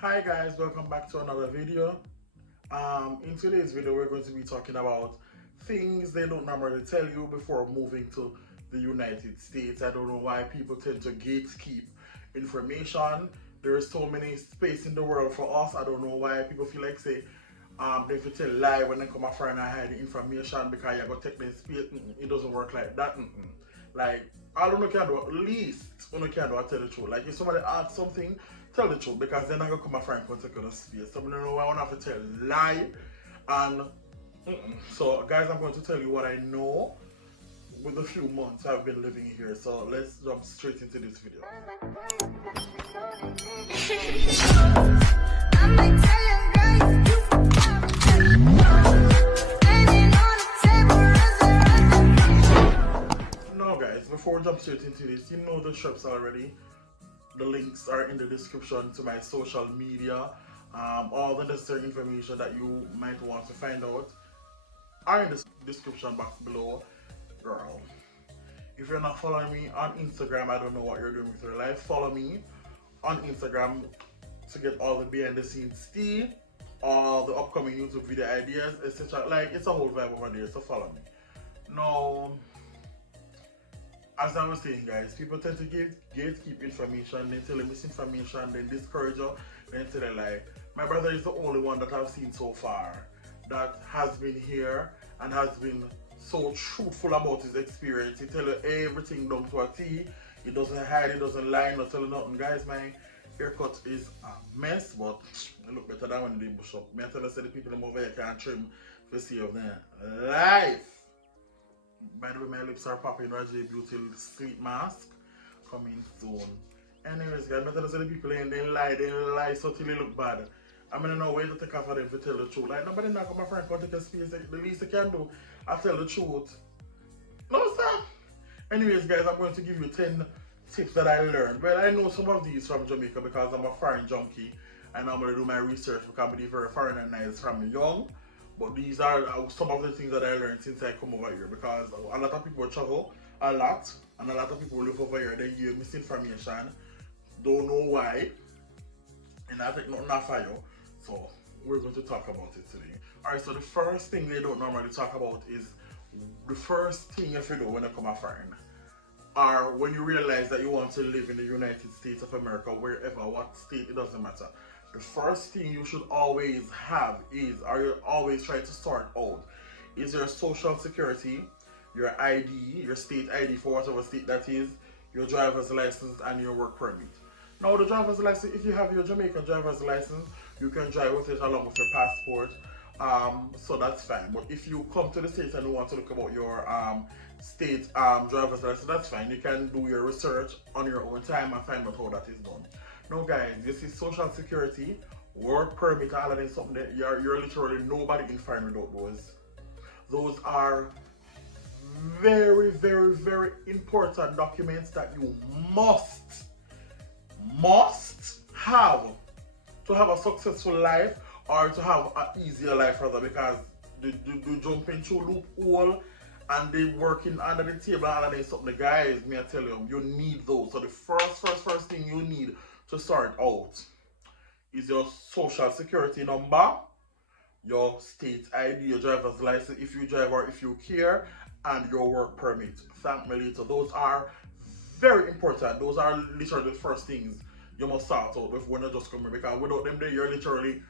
Hi guys, welcome back to another video. In today's video, we're going to be talking about things they don't normally tell you before moving to the United States. I don't know why people tend to gatekeep information. There is so many space in the world for us. I don't know why people feel like say they have to tell lie when they come a friend and hide the information because you're gonna take their space. It doesn't work like that. Like all you can do, at least you can do, I tell the truth. Like if somebody asks something, tell the truth because they're not gonna come a friend and take your space. So I don't know why I want to have to tell lie. And so guys, I'm going to tell you what I know with the few months I've been living here. So let's jump straight into this video. Now guys, before we jump straight into this, you know the shops already. The links are in the description to my social media. All the necessary information that you might want to find out are in the description box below. Girl, if you're not following me on Instagram, I don't know what you're doing with your life. Follow me on Instagram to get all the behind the scenes tea, all the upcoming YouTube video ideas, etc. Like it's a whole vibe over there, so follow me. Now, as I was saying guys, people tend to gatekeep information, then tell you misinformation, then discourage you, then tell you lie. My brother is the only one that I've seen so far that has been here and has been so truthful about his experience. He tell you everything down to a T. He doesn't hide, he doesn't lie, not tell you nothing. Guys, my haircut is a mess, but I look better than when they bush up. Me I tell you, say the people them over here can't trim to see of them life. By the way, my lips are popping. Rajay Beauty Sleep Mask coming soon. Anyways, guys, I tell you, say the people in they lie so till they look bad. I mean, no way to take off of them to tell the truth. Like, nobody not come my friend can take a space. The least they can do, I tell the truth. No, sir. Anyways, guys, I'm going to give you 10 tips that I learned. Well, I know some of these from Jamaica because I'm a foreign junkie. I normally do my research because I'm very foreign and nice from young. But these are some of the things that I learned since I come over here because a lot of people travel a lot and a lot of people live over here. They give misinformation, don't know why, and I think nothing for you. So we're going to talk about it today. Alright, so the first thing they don't normally talk about is the first thing you do when you come a foreign. Or when you realize that you want to live in the United States of America, wherever, what state, it doesn't matter. The first thing you should always have is, or you always try to sort out, is your social security, your ID, your state ID for whatever state that is, your driver's license, and your work permit. Now, the driver's license, if you have your Jamaican driver's license, you can drive with it along with your passport. So that's fine. But if you come to the States and you want to look about your state driver's license, that's fine. You can do your research on your own time and find out how that is done. Now guys, this is social security, work permit, all of them something that you're literally nobody in foreign without those. Those are very, very, very important documents that you must have to have a successful life or to have an easier life rather, because the jumping through loophole and they working under the table and all of them something, guys, me I tell you need those. So the first thing you need to start out is your social security number, your state ID, your driver's license if you drive or if you care, and your work permit. Thank me later. Those are very important. Those are literally the first things you must start out with when you just come here, because without them there you're literally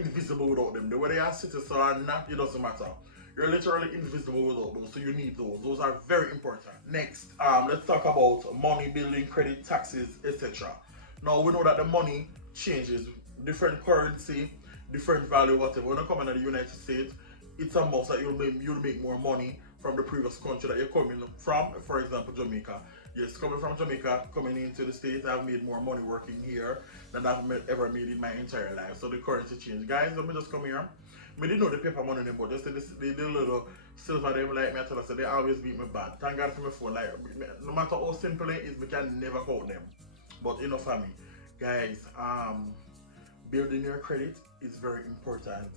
invisible without them. The way they are citizens or not, it doesn't matter. You're literally invisible without those, so you need those. Those are very important. Next, let's talk about money, building, credit, taxes, etc. Now we know that the money changes, different currency, different value, whatever. When you come into the United States, it's a must that you'll make more money from the previous country that you're coming from. For example, Jamaica. Yes, coming from Jamaica, coming into the States, I've made more money working here than I've ever made in my entire life. So the currency change. Guys, let me just come here. I didn't know the paper money anymore. Just the little silver them like me, I tell us, so they always beat me bad. Thank God for my phone. Like, no matter how simple it is, we can never count them. But enough for me. Guys, building your credit is very important.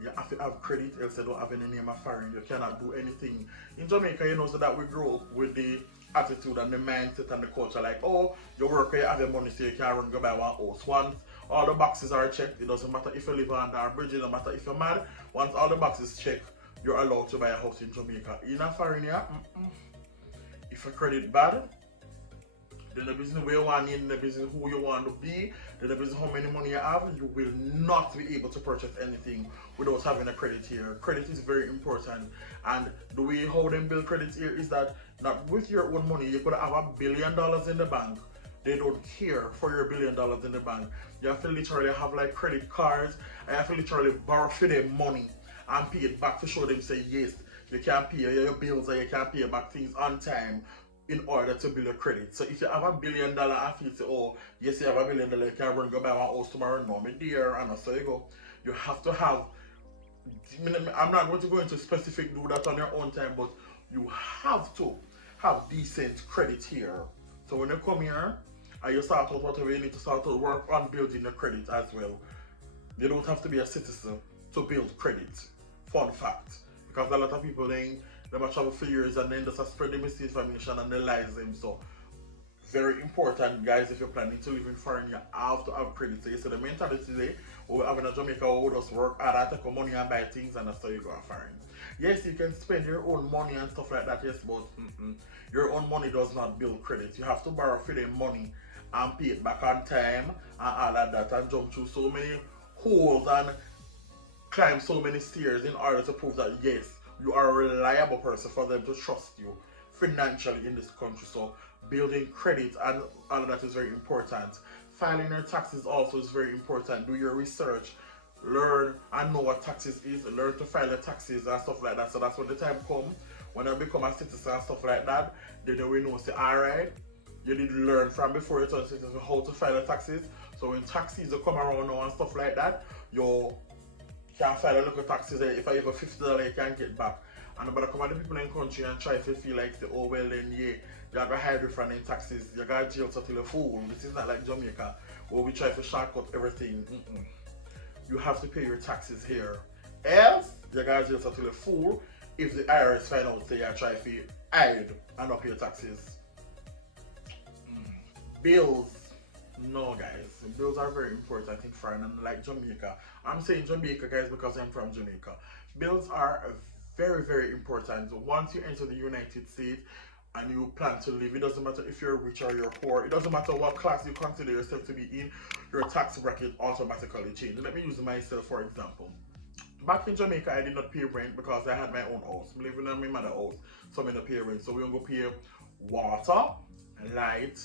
You have to have credit, else you don't have any name of foreign. You cannot do anything. In Jamaica, you know, so that we grow up with the attitude and the mindset and the culture like, oh, you work here, you have your money so you can run go buy one house. Once all the boxes are checked, it doesn't matter if you live under a bridge, it doesn't matter if you're mad. Once all the boxes checked, you're allowed to buy a house in Jamaica. In a foreign here, if your credit bad, then the business where you want in, the business who you want to be, then the business how many money you have, you will not be able to purchase anything without having a credit here. Credit is very important, and the way how them build credit here is that not with your own money, you could have $1 billion in the bank. They don't care for your $1 billion in the bank. You have to literally have like credit cards, and you have to literally borrow for them money and pay it back to show them say yes, you can pay your bills and you can pay back things on time in order to build a credit. So if you have $1 billion and you say, oh, yes, you have $1 billion, you can run go buy one house tomorrow, no, me dear, and so you go. You have to have, I'm not going to go into specific, do that on your own time, but you have to have decent credit here. So when you come here, and you start out whatever you need to start to work on building your credit as well. You don't have to be a citizen to build credit. Fun fact. Because a lot of people then they might travel for years and then just spread the misinformation and they lies them. So very important, guys, if you're planning to live in foreign, you have to have credit. So you see the mentality today, we have in Jamaica, we just work hard and take our money and buy things and that's how you go foreign. Yes, you can spend your own money and stuff like that, yes, but your own money does not build credit. You have to borrow for the money and pay it back on time and all of that and jump through so many holes and climb so many stairs in order to prove that yes, you are a reliable person for them to trust you financially in this country. So building credit and all of that is very important. Filing your taxes also is very important. Do your research, learn and know what taxes is, learn to file your taxes and stuff like that. So that's when the time comes, when I become a citizen and stuff like that, then we know say alright, you did learn from before you turn citizen how to file your taxes. So when tax season come around now and stuff like that, you can file a local taxes. If I have a $50 you can get back. And about come the people in the country and try to feel like say, oh well then yeah, you got to hide from them taxes, you got jail till a fool. This is not like Jamaica where we try to shortcut everything. You have to pay your taxes here. Else you got jail till a fool if the IRS find out say you try to hide and not pay your taxes. Bills, no guys, bills are very important in foreign and like Jamaica. I'm saying Jamaica guys because I'm from Jamaica. Bills are very very important. Once you enter the United States and you plan to live, it doesn't matter if you're rich or you're poor, it doesn't matter what class you consider yourself to be in, your tax bracket automatically changes. Let me use myself for example. Back in Jamaica, I did not pay rent because I had my own house. I'm living in my mother's house, so I didn't pay rent. So we don't go pay water, light,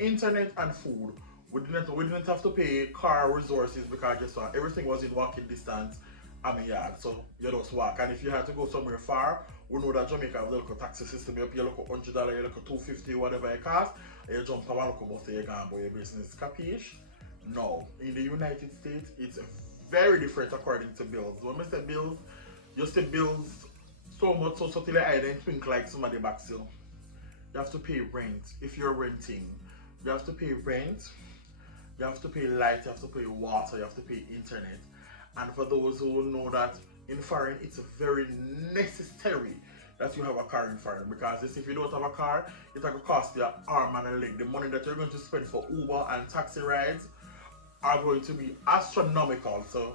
internet and food. We didn't have to pay car resources because guess what? Everything was in walking distance at my yard. So you just walk. And if you had to go somewhere far, we know that Jamaica has a local taxi system. You pay a local $100, you local $250, whatever it costs, and you jump on one local bus and you go and buy your business. Capiche? No. In the United States, it's very different according to bills. When I say bills, you say bills so much so till your eye then twinkle like somebody back still. You have to pay rent if you're renting. You have to pay rent, you have to pay light, you have to pay water, you have to pay internet. And for those who know that in foreign, it's very necessary that you have a car in foreign because if you don't have a car, it's going to cost you an arm and a leg. The money that you're going to spend for Uber and taxi rides are going to be astronomical. So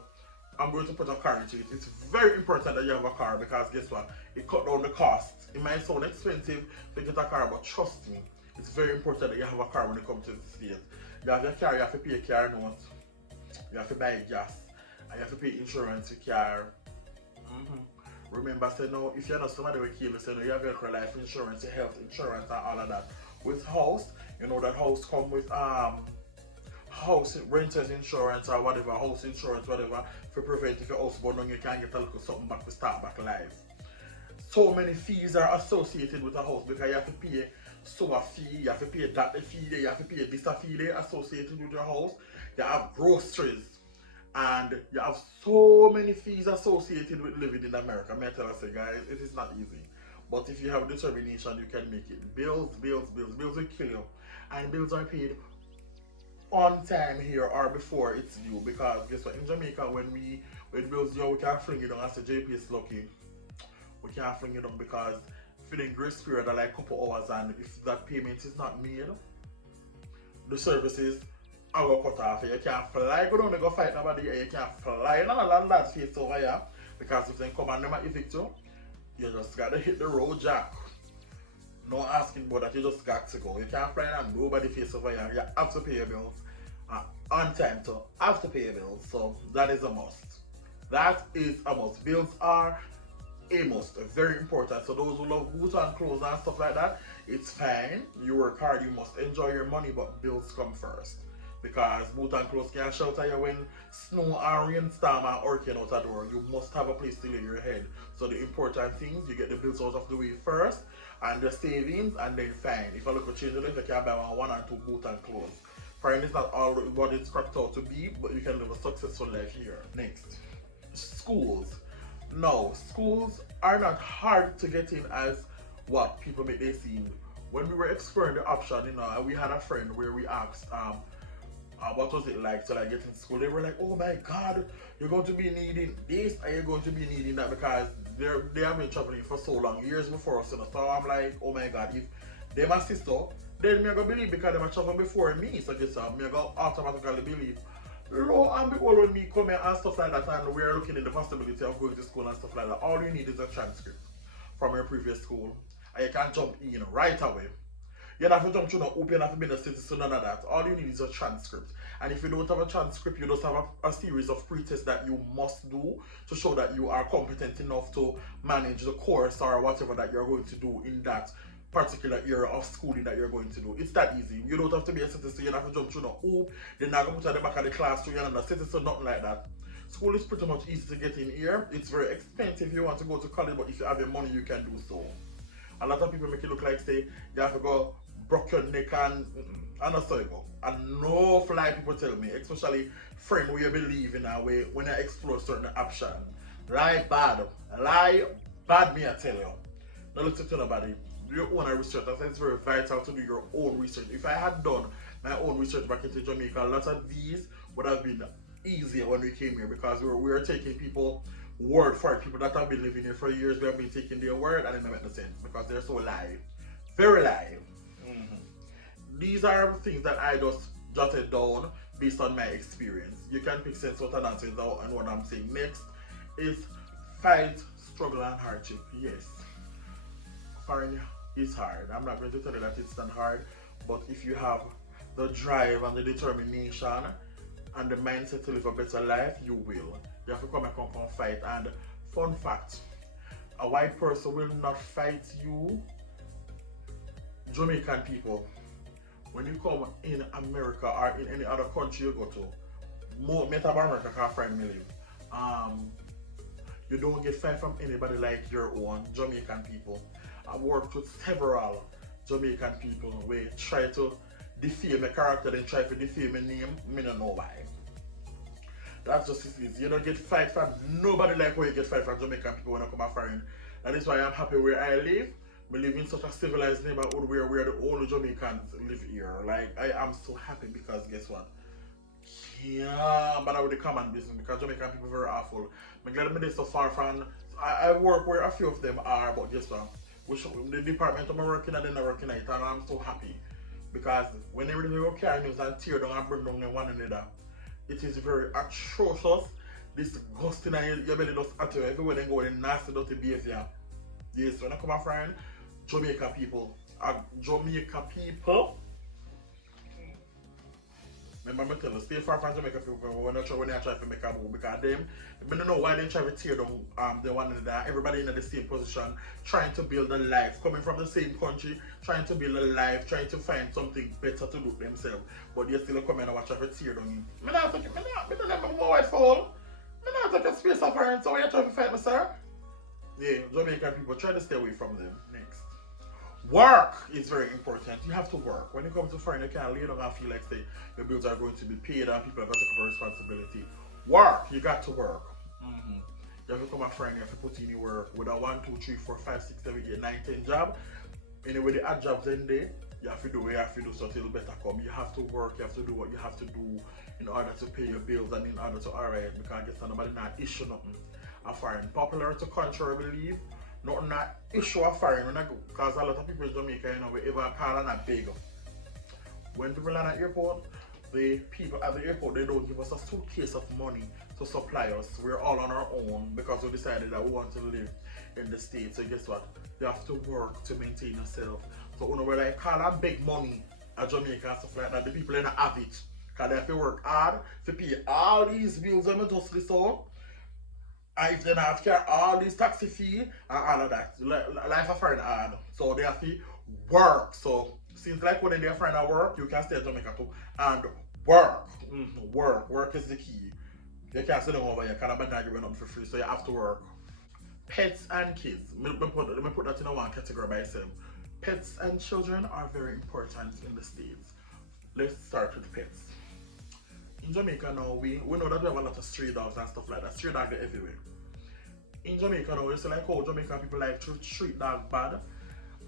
I'm going to put a car into it. It's very important that you have a car because guess what? It cut down the cost. It might sound expensive to get a car, but trust me, it's very important that you have a car when you come to the States. You have your car, you have to pay a car note, you have to buy gas, and you have to pay insurance for car. Remember, say no, if you're not somebody with kill, say no, you have your life insurance, your health insurance, and all of that. With house, you know that house come with house renters insurance or whatever, house insurance, whatever, to prevent if your house burn down, you can get a little something back to start back life. So many fees are associated with a house because you have to pay sewer fee, you have to pay that fee there, you have to pay this fee there associated with your house. You have groceries and you have so many fees associated with living in America. May I tell you guys, it is not easy. But if you have determination, you can make it. Bills will kill you. And bills are paid on time here or before it's due because guess what, in Jamaica when bills due, we can't fling it down. I say JP is lucky. We can't fling it down because feeling grace period of like a couple hours, and if that payment is not made, the services are going to cut off. You can't fly, go down and go fight nobody, you can't fly none of landlord's face over here, because if they come and never evict you, you just gotta hit the road, Jack. No asking about that, you just got to go. You can't fly and nobody face over here. You have to pay your bills on time, so have to pay your bills. So that is a must. That is a must. Bills are a must, very important. So those who love boots and clothes and stuff like that, it's fine. You work hard, you must enjoy your money, but bills come first. Because boot and clothes can't shelter you when snow or rainstorm or hurricane out the door. You must have a place to lay your head. So the important things, you get the bills out of the way first, and the savings, and then fine. If I look at change, you can buy one or two boot and clothes. Foreign is not all what it's cracked out to be, but you can live a successful life here. Next, schools. No, schools are not hard to get in as what people make they seem. When we were exploring the option, we had a friend where we asked, what was it like to like get in school? They were like, oh my God, you're going to be needing this, and you're going to be needing that, because they have been traveling for so long, years before us. So I'm like, oh my God, if they're my sister, then me I go believe because they have traveled before me. So just me I go automatically believe. Lo and behold, when me come here and stuff like that, and we're looking in the possibility of going to school and stuff like that, all you need is a transcript from your previous school, and you can jump in right away. You don't have to jump through no hoop, you don't have to be a citizen, none of that. All you need is a transcript. And if you don't have a transcript, you just have a series of pre-tests that you must do to show that you are competent enough to manage the course or whatever that you're going to do in that particular area of schooling that you're going to do. It's that easy. You don't have to be a citizen, you don't have to jump through no hoop, they're not going to put you at the back of the class so you're not a citizen, nothing like that. School is pretty much easy to get in here. It's very expensive if you want to go to college, but if you have your money, you can do so. A lot of people make it look like, say, you have to go broke your neck and that's how you go. And no fly people tell me, especially friend where you believe in a way when I explore certain option. Lie bad me I tell you. Don't look to nobody. Do your own research. I think it's very vital to do your own research. If I had done my own research back into Jamaica, a lot of these would have been easier when we came here, because we were taking people word for it. People that have been living here for years, we have been taking their word, and it doesn't make no sense because they're so live. Very live. These are things that I just jotted down based on my experience. You can pick sense out and answers out, and what I'm saying next is fight, struggle, and hardship. Yes, foreign is hard. I'm not going to tell you that it's not hard, but if you have the drive and the determination and the mindset to live a better life, you will. You have to come and fight. And fun fact, a white person will not fight you. Jamaican people, when you come in America or in any other country you go to, more America can find me live. You don't get fight from anybody like your own Jamaican people. I've worked with several Jamaican people who try to defame my character, then try to defame my name. Me don't know why. That's just it is. You don't get fight from nobody like where you get fight from Jamaican people when I come foreign. That is why I'm happy where I live. We live in such a civilized neighborhood where we are the only Jamaicans live here. Like, I am so happy because guess what? Yeah, but I would the common business because Jamaican people are very awful. I'm glad they're so far from. I work where a few of them are, but guess what? The department I'm working at, they're not working at it, and I'm so happy because whenever they go carry news and tear down and bring down one another, it is very atrocious, disgusting, and your belly just at you everywhere they go in nasty, dirty behavior. Yes, when I come from Jamaica people, remember me tell you, stay far from Jamaica people when I try to make a move, because them, I don't know why they try to tear down the one another, everybody in the same position, trying to build a life, coming from the same country, trying to build a life, trying to find something better to do themselves, but they still come in and watch try to tear down him. I don't let my white fall. I don't take a space of her, so why you trying to fight me, sir? Yeah, Jamaican people, try to stay away from them. Next. Work is very important. You have to work. When you come to foreign, you can't lay down and feel like say your bills are going to be paid and people are going to take over responsibility. Work, you got to work. You have to come to foreign, you have to put in your work with a 1, 2, 3, 4, 5, 6, 7, 8, 9, 10 job. Anyway, they add jobs in there. You have to do what you have to do so it'll better come. You have to work, you have to do what you have to do in order to pay your bills and in order to alright, because I guess nobody not issue nothing. A foreign popular to country, I believe, Nothing not issue of foreign because a lot of people in Jamaica, we ever call and a beg. When people land at the airport, the people at the airport, they don't give us a suitcase of money to supply us. We're all on our own because we decided that we want to live in the States. So guess what? You have to work to maintain yourself. So when we like call and beg money at Jamaica and stuff like that, the people in the have it. Because they have to work hard to pay all these bills and just this out. And if they don't have to carry all these taxi fee and all of that, life of foreign hard. So they have to work. So seems like when they're friend at work, you can stay in Jamaica too and work. Work is the key. You can't sit down over here, can't abandon you nothing for free, so you have to work. Pets and kids. Let me put that in one category by itself. Pets and children are very important in the States. Let's start with pets. In Jamaica now, we know that we have a lot of stray dogs and stuff like that. Stray dogs are everywhere. In Jamaica now, it's like how Jamaican people like to treat dogs bad.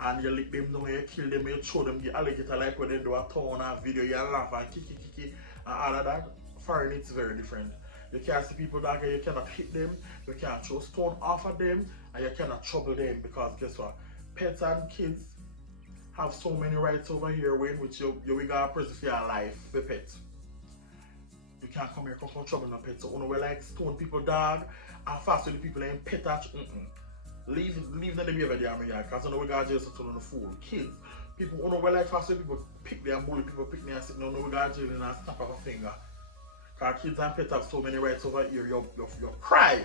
And you lick them down, you kill them, you throw them, the alligator like when they do a town and video, you laugh and kiki, and all of that. Foreign, it's very different. You can't see people that you cannot hit them, you can't throw stone off of them, and you cannot trouble them because guess what? Pets and kids have so many rights over here in which you will get prison for your life for pets. You can't come here come trouble no pets. So when we like stone people dog and fast with the people in pet touch, Leave them the behavior there, because I know we got jail to on the fool. Kids, people who know we like fast, people pick their bully, people pick their sick, no, we got jail and snap of a finger. Because kids and pets have so many rights over here, you cry.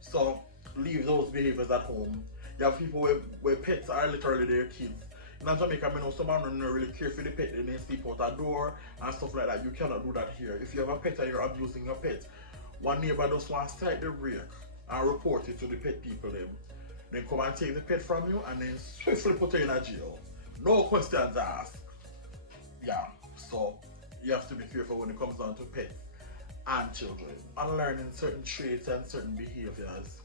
So leave those behaviors at home. You have people where pets are literally their kids. In Jamaica, I know someone don't really care for the pet and they sleep out a door and stuff like that. You cannot do that here. If you have a pet and you're abusing your pet, one neighbor just wants to strike the brake and report it to the pet people then come and take the pet from you and then swiftly put it in a jail. No questions asked. Yeah, so you have to be careful when it comes down to pets and children. Unlearning certain traits and certain behaviors.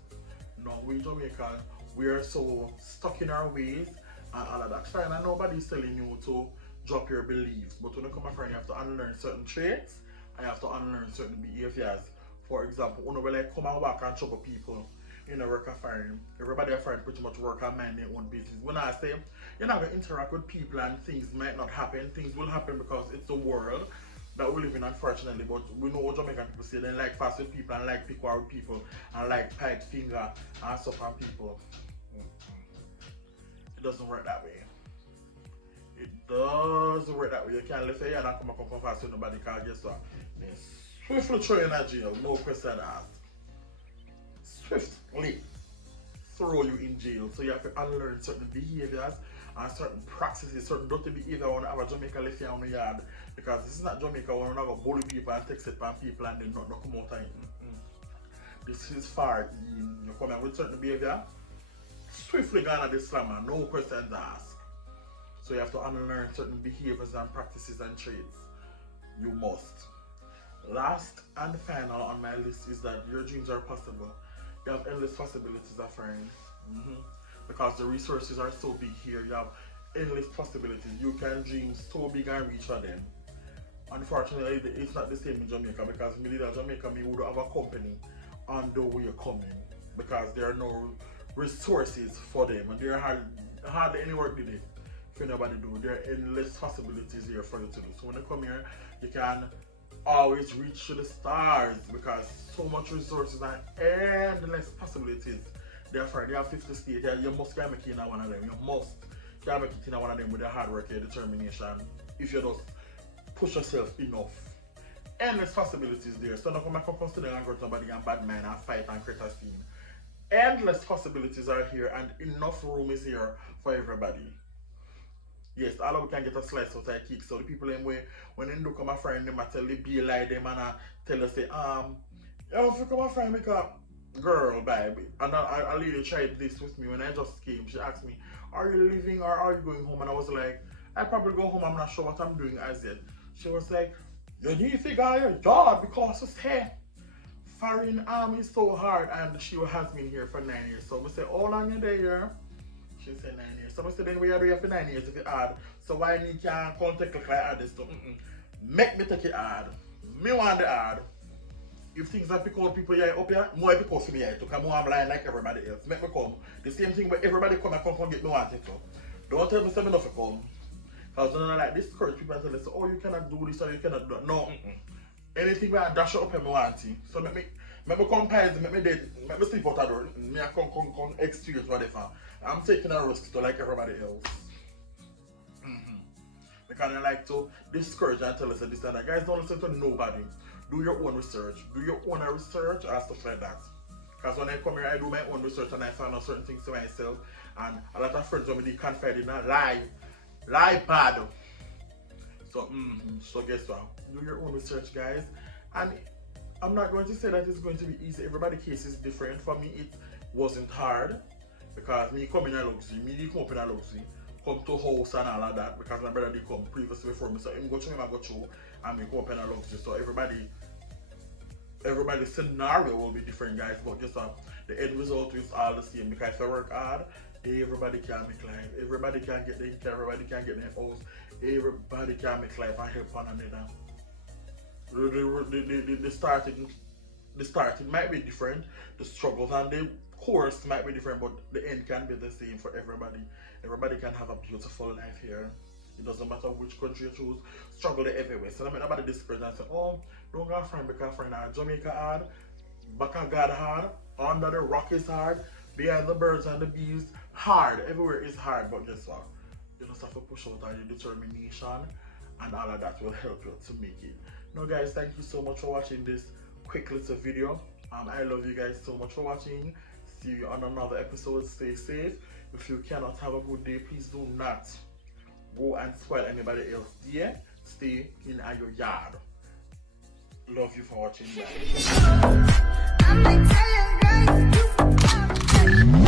No, we Jamaican, we are so stuck in our ways and all of that. Fine, and nobody's telling you to drop your beliefs, but when you come a friend, you have to unlearn certain traits and you have to unlearn certain behaviors. For example, when we like come and walk and trouble people in a work affairs, everybody affairs pretty much work and mind their own business. When I say you're not going to interact with people and things might not happen, things will happen because it's the world that we live in, unfortunately. But we know what Jamaican people say, they like fast with people and like pick with people and like pipe finger and stuff on people. It doesn't work that way. It doesn't work that way. You can't say, yeah, don't come fast with nobody because guess what? Swiftly throw you in a jail, no question asked. Swiftly throw you in jail. So you have to unlearn certain behaviors and certain practices, certain dirty behavior when you have a Jamaica left here on the yard. Because this is not Jamaica when you have bully people and text it from people and then not come out and This is far in. You come out with certain behavior, swiftly gone at the slammer, no questions asked. So you have to unlearn certain behaviors and practices and traits. You must. Last and final on my list is that your dreams are possible. You have endless possibilities, friends. Because the resources are so big here. You have endless possibilities. You can dream so big and reach for them. Unfortunately, it's not the same in Jamaica because in Jamaica, we would have a company on the way coming because there are no resources for them and there are hardly any work to do for nobody do. There are endless possibilities here for you to do. So when you come here, you can always reach to the stars because so much resources and endless possibilities. Therefore, they have 50 states. You must make it in one of them. You must make it in one of them with your hard work and determination. If you just push yourself enough. Endless possibilities there. So don't come consider and go to somebody and bad mind and fight and create a scene. Endless possibilities are here and enough room is here for everybody. Yes, all of we can get a slice out of a cake. So the people in way when they do come a friend, them tell they be like them and tell us say, if you come a friend because girl, baby. And a lady tried this with me when I just came. She asked me, are you leaving or are you going home? And I was like, I probably go home, I'm not sure what I'm doing as yet. She was like, you need to figure out your job because it's here. Foreign army is so hard and she has been here for 9 years. So we say, how long you there? She said 9 years. So I said, then we are there for 9 years if you hard. So why you can't contact like hard this stuff? Make me take it hard. Me want the hard. if things are pick out people here up here, more pick out for me here too, because I'm blind like everybody else. Make me come. The same thing where everybody come and come get me wanted to. Don't tell me something enough to come. Because when I like discourage people and tell them, oh, you cannot do this or you cannot do that. No. Anything where I dash up here, me want to. So make me come pies, make me dead, make me sleep out the door. Me I come exchange whatever. I'm taking a risk to like everybody else. Because I like to discourage and tell us this and that. Guys, don't listen to nobody. Do your own research. Do your own research and stuff like that. Because when I come here, I do my own research and I find out certain things to myself. And a lot of friends of me, they confide in a lie bad. So guess what? Do your own research, guys. And I'm not going to say that it's going to be easy. Everybody's case is different. For me, it wasn't hard. Because me come in a luxury, me come up in a luxury. Come to house and all of that, because my brother did come previously before me, so him go through, him I go through, and me go up in a luxury. So everybody's scenario will be different, guys, but just the end result is all the same. Because if I work hard, everybody can make life, everybody can get their income, everybody can get their house, everybody can make life and help one another. The starting might be different, the struggles and the course might be different, but the end can be the same for everybody. Everybody can have a beautiful life here. It doesn't matter which country you choose, struggle everywhere. So I mean, nobody discourage and say, oh, don't go friend because friend are Jamaica hard, back of God hard, under the rock is hard, behind the birds and the bees hard. Everywhere is hard, but guess what? You just have to push out all your determination, and all of that will help you to make it. Now guys, thank you so much for watching this quick little video. I love you guys so much for watching. See you on another episode. Stay safe. If you cannot have a good day, please do not go and spoil anybody else's day. Stay in your yard. Love you for watching. Guys.